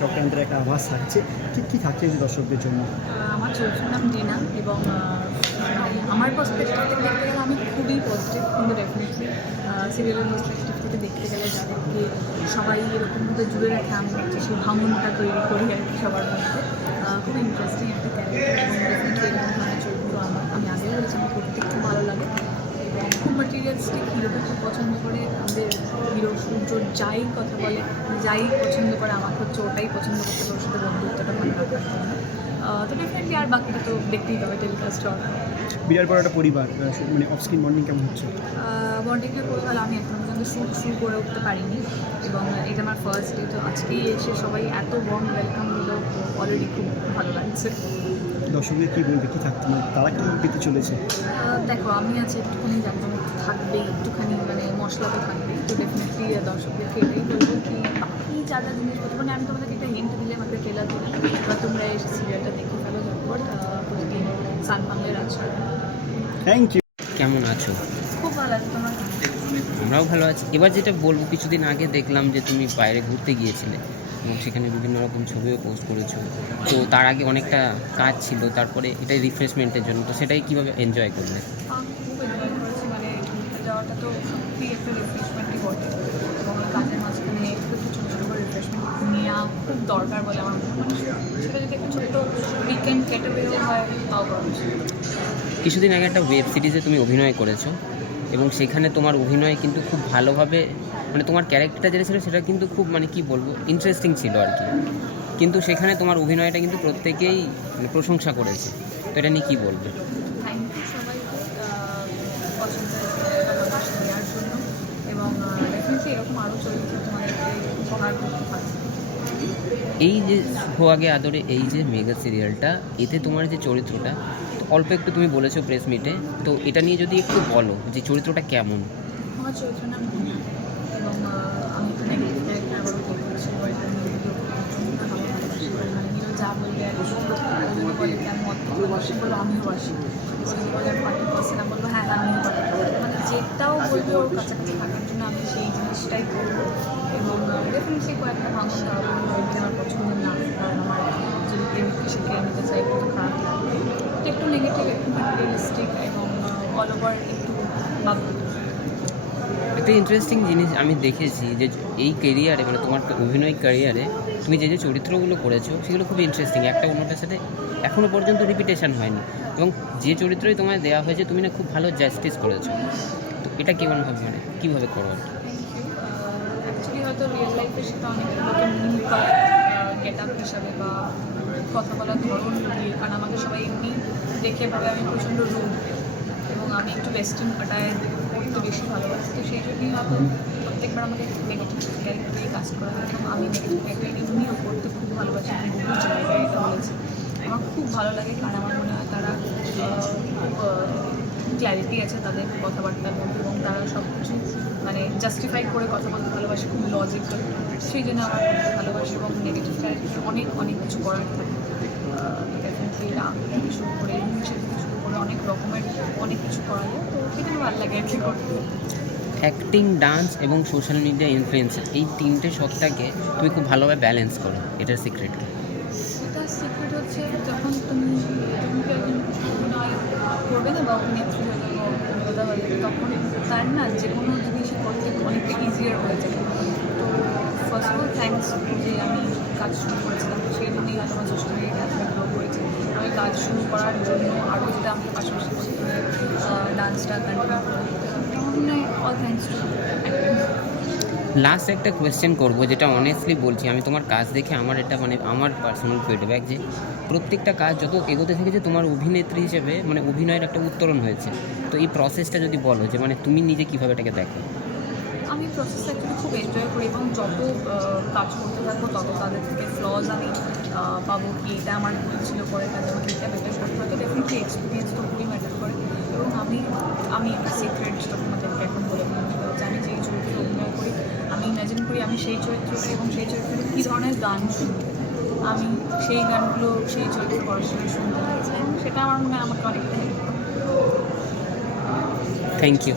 চক্রান্তের একটা আভাস থাকছে। কী কী থাকছে দর্শকদের জন্য? আমার চলছে নাম রিনা এবং আমার পার্সপেক্টিভ থেকে দেখতে গেলে আমি খুবই পজিটিভ কিন্তু ডেফিনেটলি সিরিয়ালের পার্সপেক্টিভ থেকে দেখতে গেলে যাদেরকে সবাই এরকমভাবে জুড়ে রাখে, আমি হচ্ছে সেই ভাঙনটা তৈরি করি আর কি সবার মধ্যে। খুব ইন্টারেস্টিং একটা যাই কথা বলে যাই পছন্দ করে আমাকে হচ্ছে ওটাই পছন্দ করতে ওর সাথে বন্ধুত্বটা ভালো রাখার জন্য। তো ডেফিনেটলি আর বাকিটা তো দেখতেই হবে টেলিকাস্ট হওয়ার বিরাট বড় একটা পরিবার মানে অফ স্ক্রিন বন্ডিং কেমন হচ্ছে? বন্ডিংটা করে গেলে আমি এখনও পর্যন্ত শুট শুরু করে উঠতে পারিনি। এবং এটা আমার ফার্স্ট ডে তো আজকেই এসে সবাই এত বম ওয়েলকাম দিল অলরেডি খুব ভালো লাগছে। দর্শকদের কী বলবে কী থাকছে মানে তারা কী পেতে চলেছে? দেখো আমি আছি একটুখানি একদম থাকবেই একটুখানি মানে মশলা তো থাকবেই। তো ডেফিনেটলি দর্শকদেরকে এটাই বলব কি বাকি যা যা জিনিসপত্র মানে আমি তোমাদেরকে একটা হিন্ট দিলে আমাকে ট্রেলার দিলে এবার তোমরা এসে সিরিয়ালটা দেখে ফেলো আহ, প্রতিদিন সানফামের আছে থ্যাংক ইউ কেমন আছো? খুব ভালো আছে তোমার? আমরাও ভালো আছি। এবার যেটা বলব কিছুদিন আগে দেখলাম যে তুমি বাইরে ঘুরতে গিয়েছিলে এবং সেখানে বিভিন্ন রকম ছবিও পোস্ট করেছ। তো তার আগে অনেকটা কাজ ছিল তারপরে এটাই রিফ্রেশমেন্টের জন্য। তো সেটাই কীভাবে এনজয় করলে? খুব এনজয় করেছি মানে যাওয়াটা তো একটা রিফ্রেশমেন্টই বটে। এবং কাজের মাঝখানে একটু ছোটো ছোটো করে রিফ্রেশমেন্ট নেওয়া খুব দরকার বলে আমার মনে হয়। সেটা যদি একটা ছোট্ট উইকেন্ড হয়, তাও কিছুদিন আগে একটা ওয়েব সিরিজে তুমি অভিনয় করেছ, এবং সেখানে তোমার অভিনয় কিন্তু খুব ভালোভাবে মানে তোমার ক্যারেক্টারটা যেটা ছিল সেটা কিন্তু খুব মানে কি বলব ইন্টারেস্টিং ছিল আর কি। কিন্তু সেখানে তোমার অভিনয়টা কিন্তু প্রত্যেকেই মানে প্রশংসা করেছে। তো এটা নিয়ে কী বলবে থ্যাংক ইউ সবাইকে আহ, পছন্দ ভালোবাসা দেওয়ার জন্য এবং ডেফিনেটলি এরকম আরও চরিত্র তোমাদেরকে উপহার করতে পারছি এই যে সোহাগে আদরে এই যে মেগা সিরিয়ালটা, এতে তোমার যে চরিত্রটা অল্প একটু তুমি বলেছ প্রেস মিটে তো এটা নিয়ে যদি একটু বলো যে চরিত্রটা কেমন? মানে হ্যাঁ মানে যেটাও বলবে ওর জন্য আমি সেই জিনিসটাই করব। এবং ডেফিনেটলি কয়েকটা ভাঙন দেওয়া আমার পছন্দের না, কারণ আমার যদি প্রেমিককে সে কেড়ে নিতে চাই একটু খারাপ লাগবে। একটু নেগেটিভ একটু রিয়েলিস্টিক এবং অল ওভার একটু একটা ইন্টারেস্টিং জিনিস আমি দেখেছি যে এই কেরিয়ারে মানে তোমার অভিনয় ক্যারিয়ারে তুমি যে যে চরিত্রগুলো করেছ, সেগুলো খুব ইন্টারেস্টিং একটা অন্যটার সাথে এখনও পর্যন্ত রিপিটেশন হয়নি। এবং যে চরিত্রই তোমায় দেওয়া হয়েছে, তুমি না খুব ভালো জাস্টিস করেছ। এটা কেমন কেমনভাবে মানে কীভাবে করো আর কি? অ্যাকচুয়ালি হয়তো রিয়েল লাইফের সাথে অনেক লোকে মিল গেট আপ হিসাবে বা কথা বলার ধরন দিয়ে কারণ আমাকে সবাই এমনি দেখে ভাবে আমি প্রচণ্ড রুড এবং আমি একটু ওয়েস্টার্ন কাটায় পড়তে বেশি ভালোবাসি। তো সেই জন্যই হয়তো প্রত্যেকবার আমাকে নেগেটিভ ক্যারেক্টারেই কাজ করা হয়। এবং আমি নেগেটিভ ক্যারেক্টার এমনিও করতে খুব ভালোবাসি। আমি বহু জায়গায় এটা বলেছি। আমার খুব ভালো লাগে কারণ আমার মনে হয় তারা ক্ল্যারিটি আছে তাদের কথাবার্তার মধ্যে এবং তারা সব কিছু মানে জাস্টিফাই করে কথা বলতে ভালোবাসে খুব লজিক্যাল সেই জন্য আমার ভালোবাসি এবং নেগেটিভ ক্যারেক্টার অনেক অনেক কিছু করার থাকে। ডেফিনেটলি রাগ থেকে শুরু করে হিংসা থেকে শুরু করে অনেক রকমের অনেক কিছু করা যায়। তো ভালো লাগে আর কি করতে। অ্যাক্টিং ডান্স এবং সোশ্যাল মিডিয়া ইনফ্লুয়েন্সার এই তিনটে সত্তাকে তুমি খুব ভালোভাবে ব্যালেন্স করো এটার সিক্রেট কি? এটা সিক্রেট হচ্ছে যখন তুমি করবে না বা অভিনেত্রী যাবে তখন তার না যে কোনো জিনিস করতে অনেকটা ইজিয়ার হয়ে যায়। তো ফার্স্ট অফ অল থ্যাংকস যে আমি কাজ শুরু করেছিলাম, সেই জন্যই হয়তো আমার সোশ্যাল মিডিয়া গ্রো করেছি। আমি কাজ শুরু করার জন্য আরও যেটা আমি পাশাপাশি করতে ডান্সটা কন্টিনিউ করি তখন অল থ্যাংকস টু লাস্ট একটা কোয়েশ্চেন করব, যেটা অনেস্টলি বলছি, আমি তোমার কাজ দেখে আমার এটা মানে আমার পার্সোনাল ফিডব্যাক যে, প্রত্যেকটা কাজ যত এগোতে থেকেছে তোমার অভিনেত্রী হিসেবে মানে অভিনয়ের একটা উত্তরণ হয়েছে। তো এই প্রসেসটা যদি বলো যে মানে তুমি নিজে কীভাবে এটাকে দেখো? আমি প্রসেস অ্যাকচুয়ালি খুব এনজয় করি এবং যত কাজ করতে থাকব, তত তাদের থেকে ফ্লজ আমি পাবো কি এটা আমার ভুল ছিল পরে কাজে আমাকে এটা করতে হয় তো ডেফিনেটলি এক্সপিরিয়েন্স তো খুবই ম্যাটার করে। এবং আমি আমি একটা সিক্রেট তোমাদেরকে এখন বলে দিলাম সেটা হচ্ছে আমি যেই চরিত্রে অভিনয় করি আমি ইমাজিন করি আমি সেই চরিত্রটা এবং সেই চরিত্রে কী ধরনের গান আমি সেই গানগুলো, সেই চরিত্র পড়াশোনা শুনতে চাই। সেটা আমার মনে আমাকে অনেকটাই থ্যাংক ইউ